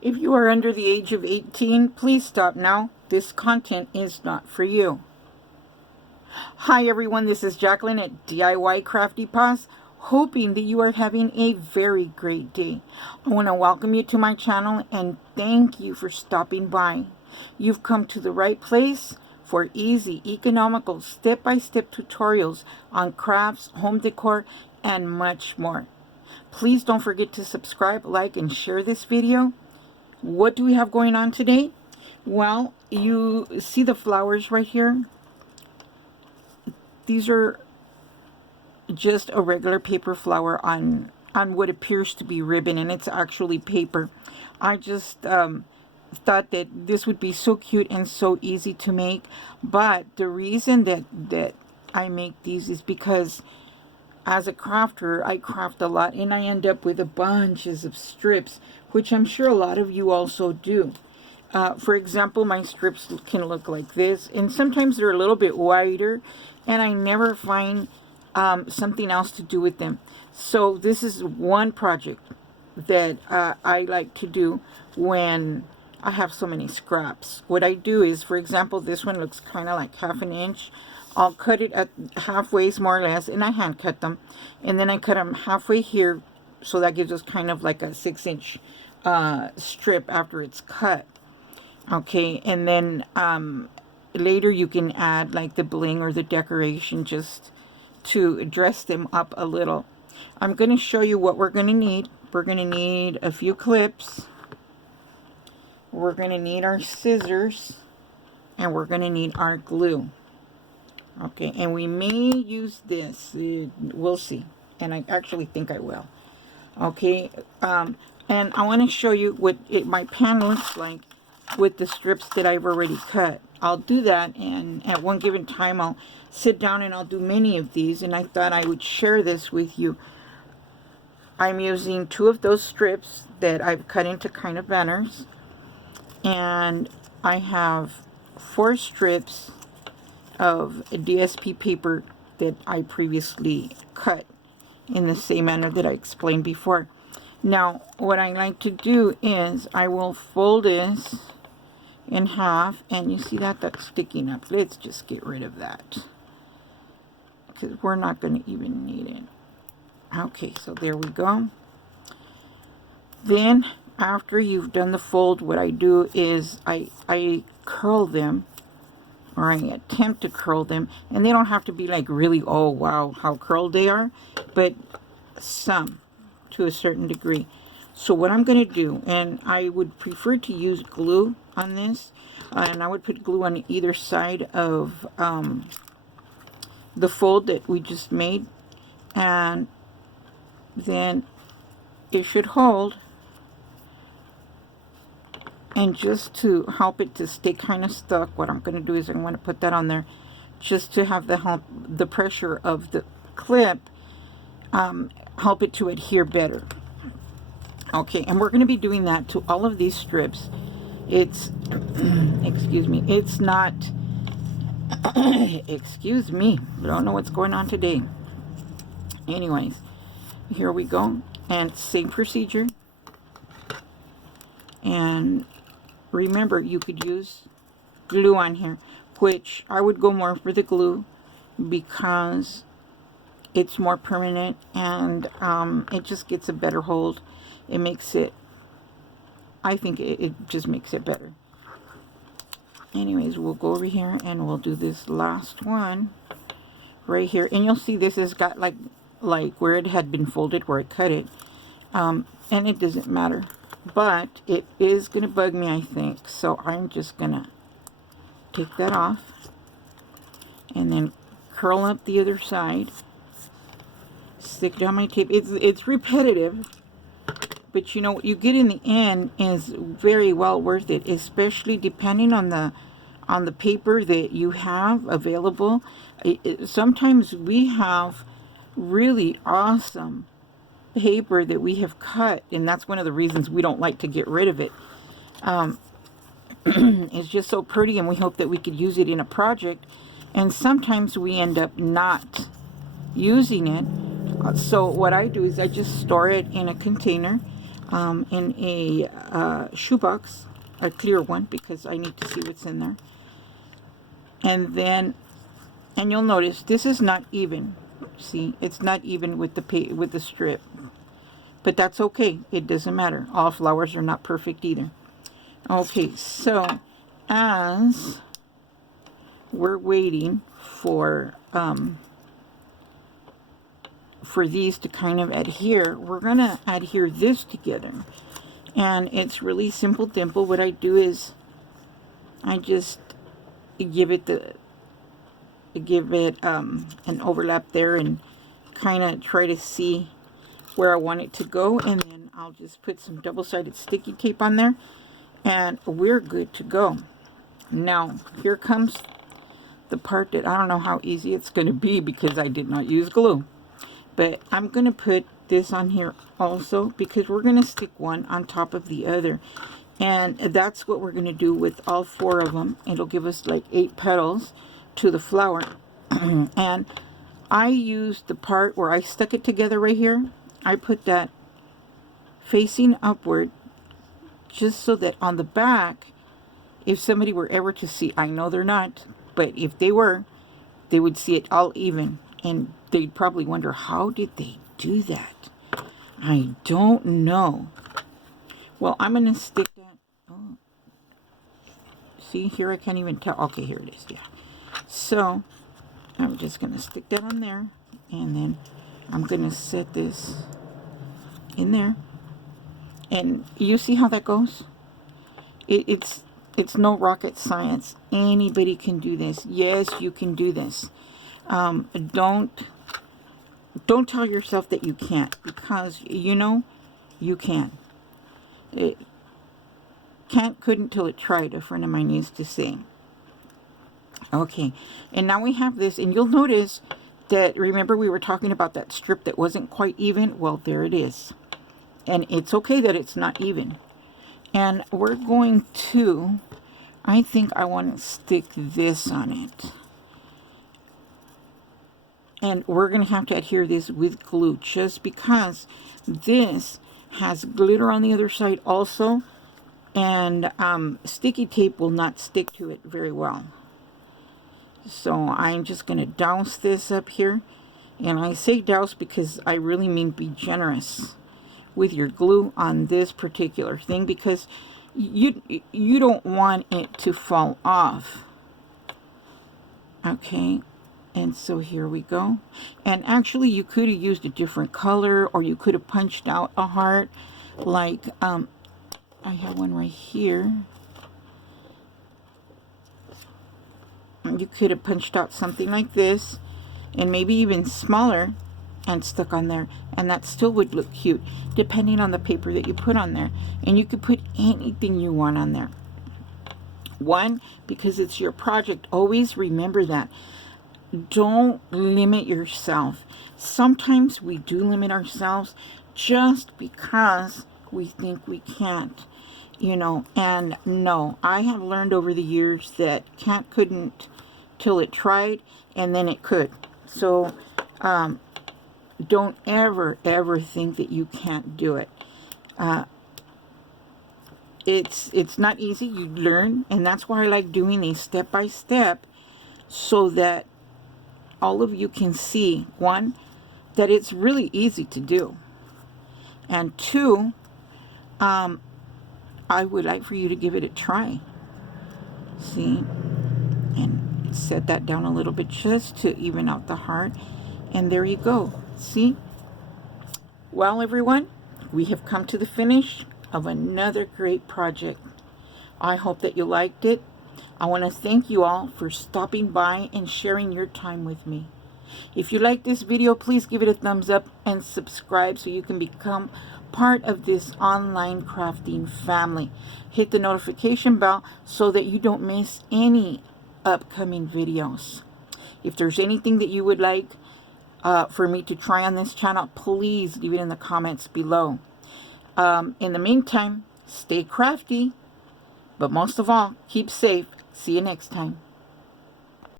If you are under the age of 18, please stop now. This content is not for you. Hi everyone, this is Jacqueline at DIY Crafty Paws, hoping that you are having a very great day. I want to welcome you to my channel and thank you for stopping by. You've come to the right place for easy, economical, step-by-step tutorials on crafts, home decor, and much more. Please don't forget to subscribe, like, and share this video. What do we have going on today? Well, you see the flowers right here? These are just a regular paper flower on what appears to be ribbon, and it's actually paper. I just thought that this would be so cute and so easy to make, but the reason that I make these is because as a crafter, I craft a lot and I end up with a bunches of strips, which I'm sure a lot of you also do. For example, my strips can look like this, and sometimes they're a little bit wider, and I never find something else to do with them. So this is one project that I like to do when I have so many scraps. What I do is, for example, this one looks kind of like 1/2 inch. I'll cut it at halfways more or less, and I hand cut them, and then I cut them halfway here, so that gives us kind of like a 6-inch strip after it's cut. Okay, and then later you can add like the bling or the decoration just to dress them up a little. I'm going to show you what we're going to need. We're going to need a few clips. We're going to need our scissors, and we're going to need our glue. Okay, and we may use this. We'll see. And I actually think I will. Okay, and I want to show you what my pan looks like with the strips that I've already cut. I'll do that, and at one given time I'll sit down and I'll do many of these, and I thought I would share this with you. I'm using 2 of those strips that I've cut into kind of banners, and I have 4 strips of DSP paper that I previously cut in the same manner that I explained before. Now, what I like to do is I will fold this in half, and you see that that's sticking up. Let's just get rid of that because we're not going to even need it. Okay, so there we go. Then after you've done the fold, what I do is I curl them, or I attempt to curl them, and they don't have to be like really, oh wow, how curled they are, but some to a certain degree. So what I'm going to do, and I would prefer to use glue on this, and I would put glue on either side of the fold that we just made, and then it should hold. And just to help it to stay kind of stuck, what I'm going to do is I'm going to put that on there just to have the pressure of the clip help it to adhere better. Okay, and we're going to be doing that to all of these strips. It's excuse me, it's not excuse me, I don't know what's going on today. Anyways, here we go, and same procedure. And remember, you could use glue on here, which I would go more for the glue because it's more permanent, and it just gets a better hold. It makes it, I think it just makes it better. Anyways, we'll go over here and we'll do this last one right here, and you'll see this has got like where it had been folded, where it cut it, and it doesn't matter. But it is going to bug me, I think. So I'm just going to take that off and then curl up the other side. Stick down my tape. It's repetitive, but you know what you get in the end is very well worth it, especially depending on the paper that you have available. Sometimes we have really awesome paper that we have cut, and that's one of the reasons we don't like to get rid of it. It's just so pretty, and we hope that we could use it in a project, and sometimes we end up not using it. So what I do is I just store it in a container. in a shoebox, a clear one, because I need to see what's in there. And then, and you'll notice this is not even. See, it's not even with the strip, but that's okay. It doesn't matter. All flowers are not perfect either. Okay, so as we're waiting for these to kind of adhere, we're gonna adhere this together, and it's really simple dimple. What I do is I just give it an overlap there and kind of try to see where I want it to go, and then I'll just put some double-sided sticky tape on there and we're good to go. Now here comes the part that I don't know how easy it's going to be because I did not use glue, but I'm going to put this on here also because we're going to stick one on top of the other, and that's what we're going to do with all 4 of them. It'll give us like 8 petals to the flower. And I used the part where I stuck it together right here. I put that facing upward just so that on the back, if somebody were ever to see, I know they're not, but if they were, they would see it all even, and they'd probably wonder, how did they do that? I don't know. Well, I'm going to stick that. Oh, see here, I can't even tell. Okay, here it is. Yeah. So I'm just going to stick that on there, and then I'm going to set this in there. And you see how that goes? It's no rocket science. Anybody can do this. Yes, you can do this. Don't tell yourself that you can't, because you know you can. It couldn't till it tried, a friend of mine used to say. Okay, and now we have this, and you'll notice that, remember we were talking about that strip that wasn't quite even? Well, there it is. And it's okay that it's not even. And we're going to, I think I want to stick this on it. And we're going to have to adhere this with glue, just because this has glitter on the other side also. And sticky tape will not stick to it very well. So I'm just going to douse this up here. And I say douse because I really mean be generous with your glue on this particular thing, because you don't want it to fall off. Okay, and so here we go. And actually you could have used a different color, or you could have punched out a heart like I have one right here. You could have punched out something like this, and maybe even smaller, and stuck on there, and that still would look cute depending on the paper that you put on there. And you could put anything you want on there. One, because it's your project, always remember that. Don't limit yourself. Sometimes we do limit ourselves just because we think we can't, you know. And no, I have learned over the years that couldn't till it tried, and then it could. So don't ever think that you can't do it. It's not easy. You learn, and that's why I like doing these step by step, so that all of you can see, one, that it's really easy to do, and two, I would like for you to give it a try. See, and set that down a little bit just to even out the heart, and there you go. See? Well, everyone, we have come to the finish of another great project. I hope that you liked it. I want to thank you all for stopping by and sharing your time with me. If you like this video, please give it a thumbs up and subscribe so you can become part of this online crafting family. Hit the notification bell so that you don't miss any upcoming videos. If there's anything that you would like for me to try on this channel, please leave it in the comments below. In the meantime, stay crafty, but most of all, keep safe. See you next time.